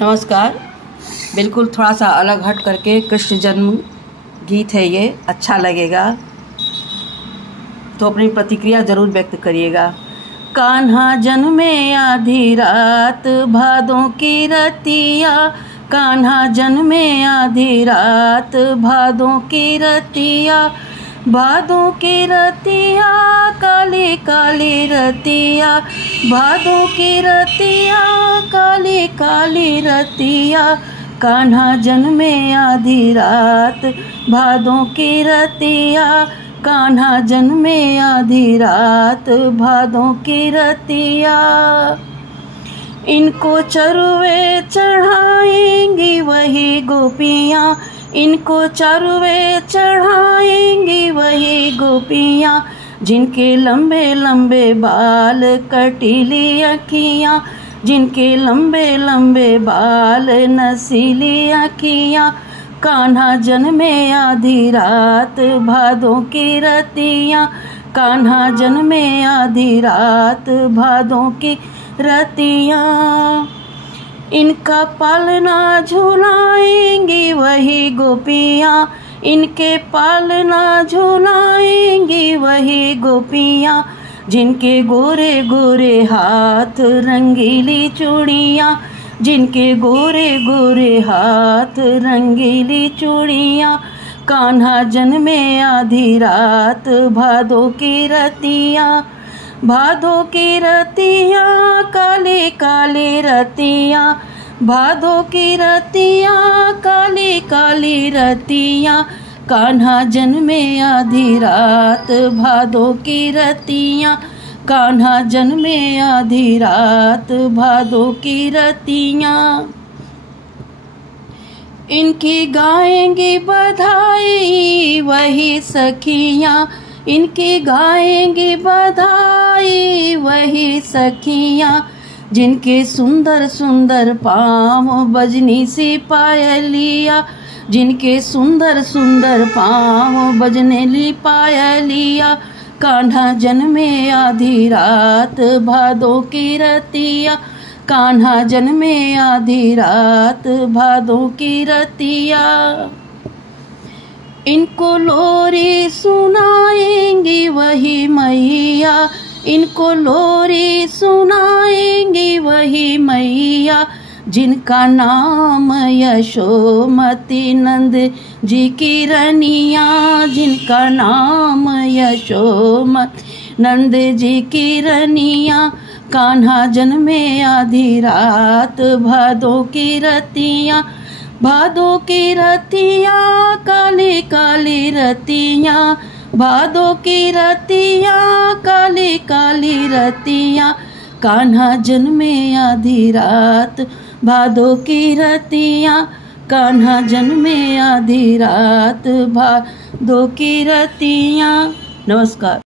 नमस्कार। बिल्कुल थोड़ा सा अलग हट करके कृष्ण जन्म गीत है ये, अच्छा लगेगा तो अपनी प्रतिक्रिया ज़रूर व्यक्त करिएगा। कान्हा जन्मे आधी रात भादों की रतिया, कान्हा जन्मे आधी रात भादों की रतिया, भादों की रतिया काली काली रतिया, भादों की रतिया काली काली रतिया, कान्हा जन्मे आधी रात भादों की रतिया, कान्हा जन्मे आधी रात भादों की रतिया। इनको चरुवे चढ़ाएंगी वही गोपियाँ, इनको चरुवे चढ़ाएंगी वही गोपियाँ, जिनके लंबे लंबे बाल कटीली अखियाँ, जिनके लंबे लंबे बाल नसीली अखियाँ, कान्हा जन्मे आधी रात भादों की रतिया, कान्हा जन्मे आधी रात भादों की रतिया। इनका पालना झुलाएंगी वही गोपियाँ, इनके पालना झुलाएंगी वही गोपियाँ, जिनके गोरे गोरे हाथ रंगीली चूड़ियाँ, जिनके गोरे गोरे हाथ रंगीली चूड़ियाँ, कान्हा जन्मे आधी रात भादों की रतिया, भादों की रतिया काली काली रतिया, भादों की रतिया काली काली रतिया, कान्हा जन्मे आधी रात भादों की रतिया, कान्हा जन्मे आधी रात भादों की रतिया। इनकी गाएंगी बधाई वही सखियाँ, इनकी गाएंगी बधाई वही सखियाँ, जिनके सुंदर सुंदर पाँव बजनी सी पायलिया, जिनके सुंदर सुंदर पाँव बजने ली पायलिया, कान्हा जन्मे आधी रात भादों की रतिया, कान्हा जन्मे आधी रात भादों की रतिया। इनको लोरी सुनाएंगी वही मैया, इनको लोरी सुनाएंगी वही मैया, जिनका नाम यशोमती नंद जी की रनिया, जिनका नाम यशोमती नंद जी की रनिया, कान्हा जन्मे आधी रात भादों की रतिया, भादों की रतिया काली काली रतिया, भादों की रतिया काली काली रतिया, कान्हा जन्मे आधी रात भादों की रतिया, कान्हा जन्मे आधी रात भादों की रतिया। नमस्कार।